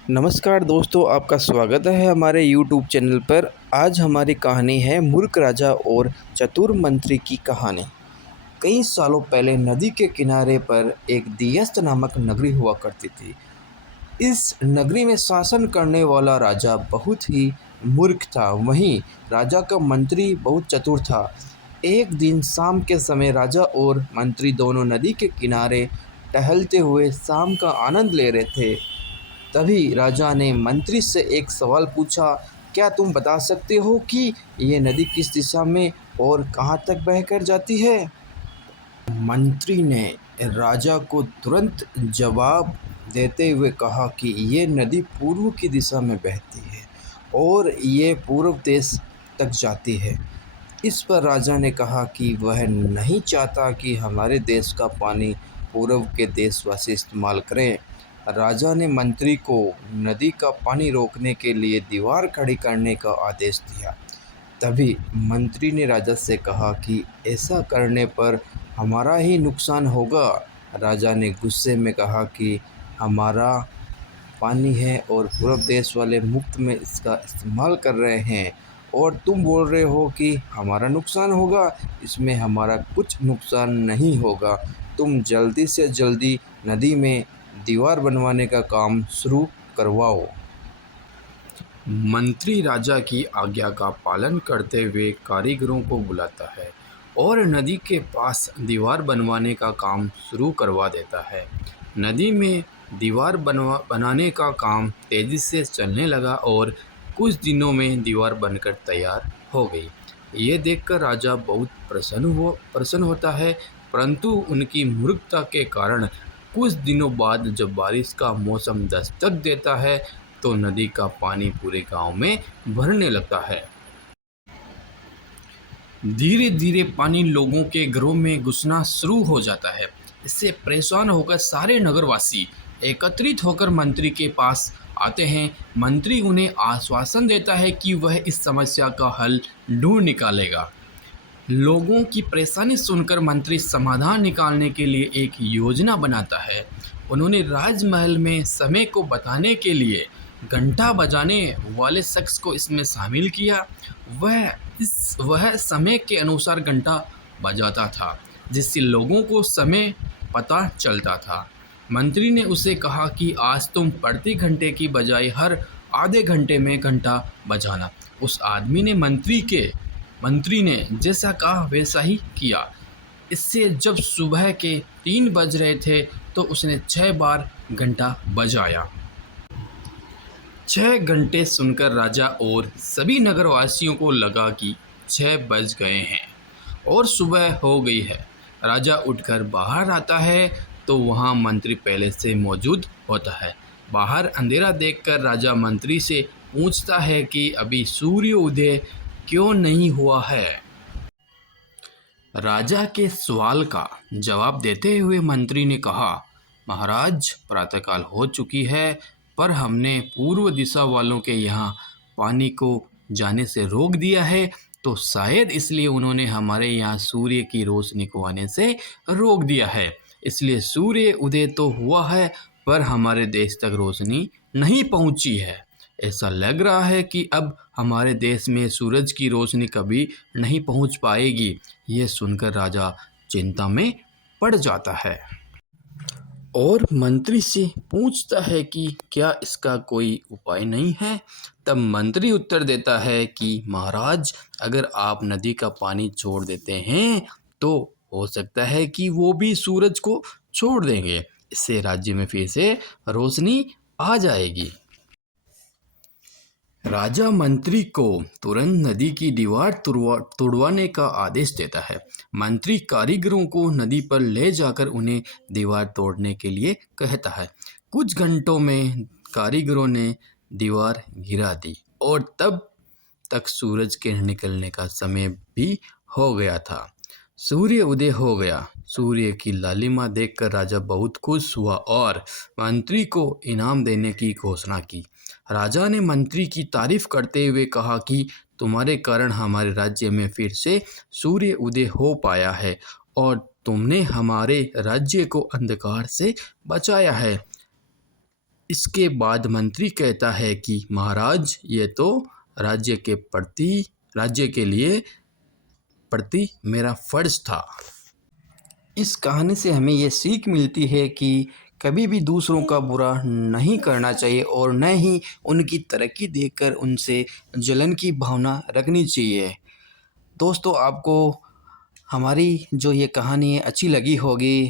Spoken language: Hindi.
नमस्कार दोस्तों, आपका स्वागत है हमारे यूट्यूब चैनल पर। आज हमारी कहानी है मूर्ख राजा और चतुर मंत्री की कहानी। कई सालों पहले नदी के किनारे पर एक दियस्त नामक नगरी हुआ करती थी। इस नगरी में शासन करने वाला राजा बहुत ही मूर्ख था, वहीं राजा का मंत्री बहुत चतुर था। एक दिन शाम के समय राजा और मंत्री दोनों नदी के किनारे टहलते हुए शाम का आनंद ले रहे थे। तभी राजा ने मंत्री से एक सवाल पूछा, क्या तुम बता सकते हो कि ये नदी किस दिशा में और कहाँ तक बहकर जाती है? मंत्री ने राजा को तुरंत जवाब देते हुए कहा कि ये नदी पूर्व की दिशा में बहती है और ये पूर्व देश तक जाती है। इस पर राजा ने कहा कि वह नहीं चाहता कि हमारे देश का पानी पूर्व के देशवासी इस्तेमाल करें। राजा ने मंत्री को नदी का पानी रोकने के लिए दीवार खड़ी करने का आदेश दिया। तभी मंत्री ने राजा से कहा कि ऐसा करने पर हमारा ही नुकसान होगा। राजा ने गुस्से में कहा कि हमारा पानी है और पूर्व देश वाले मुफ्त में इसका इस्तेमाल कर रहे हैं और तुम बोल रहे हो कि हमारा नुकसान होगा। इसमें हमारा कुछ नुकसान नहीं होगा। तुम जल्दी से जल्दी नदी में दीवार बनवाने का काम शुरू करवाओ। मंत्री राजा की आज्ञा का पालन करते हुए कारीगरों को बुलाता है और नदी के पास दीवार बनवाने का काम शुरू करवा देता है। नदी में दीवार बनाने का काम तेज़ी से चलने लगा और कुछ दिनों में दीवार बनकर तैयार हो गई। ये देखकर राजा बहुत प्रसन्न होता है, परंतु उनकी मूर्खता के कारण कुछ दिनों बाद जब बारिश का मौसम दस्तक देता है तो नदी का पानी पूरे गांव में भरने लगता है। धीरे धीरे पानी लोगों के घरों में घुसना शुरू हो जाता है। इससे परेशान होकर सारे नगरवासी एकत्रित होकर मंत्री के पास आते हैं। मंत्री उन्हें आश्वासन देता है कि वह इस समस्या का हल ढूंढ निकालेगा। लोगों की परेशानी सुनकर मंत्री समाधान निकालने के लिए एक योजना बनाता है। उन्होंने राजमहल में समय को बताने के लिए घंटा बजाने वाले शख्स को इसमें शामिल किया। वह समय के अनुसार घंटा बजाता था, जिससे लोगों को समय पता चलता था। मंत्री ने उसे कहा कि आज तुम प्रति घंटे की बजाय हर आधे घंटे में घंटा बजाना। उस आदमी ने मंत्री ने जैसा कहा वैसा ही किया। इससे जब सुबह के 3 बज रहे थे तो उसने 6 बार घंटा बजाया। 6 घंटे सुनकर राजा और सभी नगरवासियों को लगा कि 6 बज गए हैं और सुबह हो गई है। राजा उठकर बाहर आता है तो वहाँ मंत्री पहले से मौजूद होता है। बाहर अंधेरा देखकर राजा मंत्री से पूछता है कि अभी सूर्य उदय क्यों नहीं हुआ है। राजा के सवाल का जवाब देते हुए मंत्री ने कहा, महाराज, प्रातःकाल हो चुकी है, पर हमने पूर्व दिशा वालों के यहाँ पानी को जाने से रोक दिया है, तो शायद इसलिए उन्होंने हमारे यहाँ सूर्य की रोशनी को आने से रोक दिया है। इसलिए सूर्य उदय तो हुआ है, पर हमारे देश तक रोशनी नहीं पहुँची है। ऐसा लग रहा है कि अब हमारे देश में सूरज की रोशनी कभी नहीं पहुंच पाएगी। यह सुनकर राजा चिंता में पड़ जाता है और मंत्री से पूछता है कि क्या इसका कोई उपाय नहीं है। तब मंत्री उत्तर देता है कि महाराज, अगर आप नदी का पानी छोड़ देते हैं तो हो सकता है कि वो भी सूरज को छोड़ देंगे। इससे राज्य में फिर से रोशनी आ जाएगी। राजा मंत्री को तुरंत नदी की दीवार तोड़वाने का आदेश देता है। मंत्री कारीगरों को नदी पर ले जाकर उन्हें दीवार तोड़ने के लिए कहता है। कुछ घंटों में कारीगरों ने दीवार गिरा दी और तब तक सूरज के निकलने का समय भी हो गया था। सूर्य उदय हो गया। सूर्य की लालिमा देखकर राजा बहुत खुश हुआ और मंत्री को इनाम देने की घोषणा की। राजा ने मंत्री की तारीफ करते हुए कहा कि तुम्हारे कारण हमारे राज्य में फिर से सूर्य उदय हो पाया है और तुमने हमारे राज्य को अंधकार से बचाया है। इसके बाद मंत्री कहता है कि महाराज, ये तो राज्य के लिए प्रति मेरा फर्ज था। इस कहानी से हमें ये सीख मिलती है कि कभी भी दूसरों का बुरा नहीं करना चाहिए और न ही उनकी तरक्की देखकर उनसे जलन की भावना रखनी चाहिए। दोस्तों, आपको हमारी जो ये कहानी है अच्छी लगी होगी।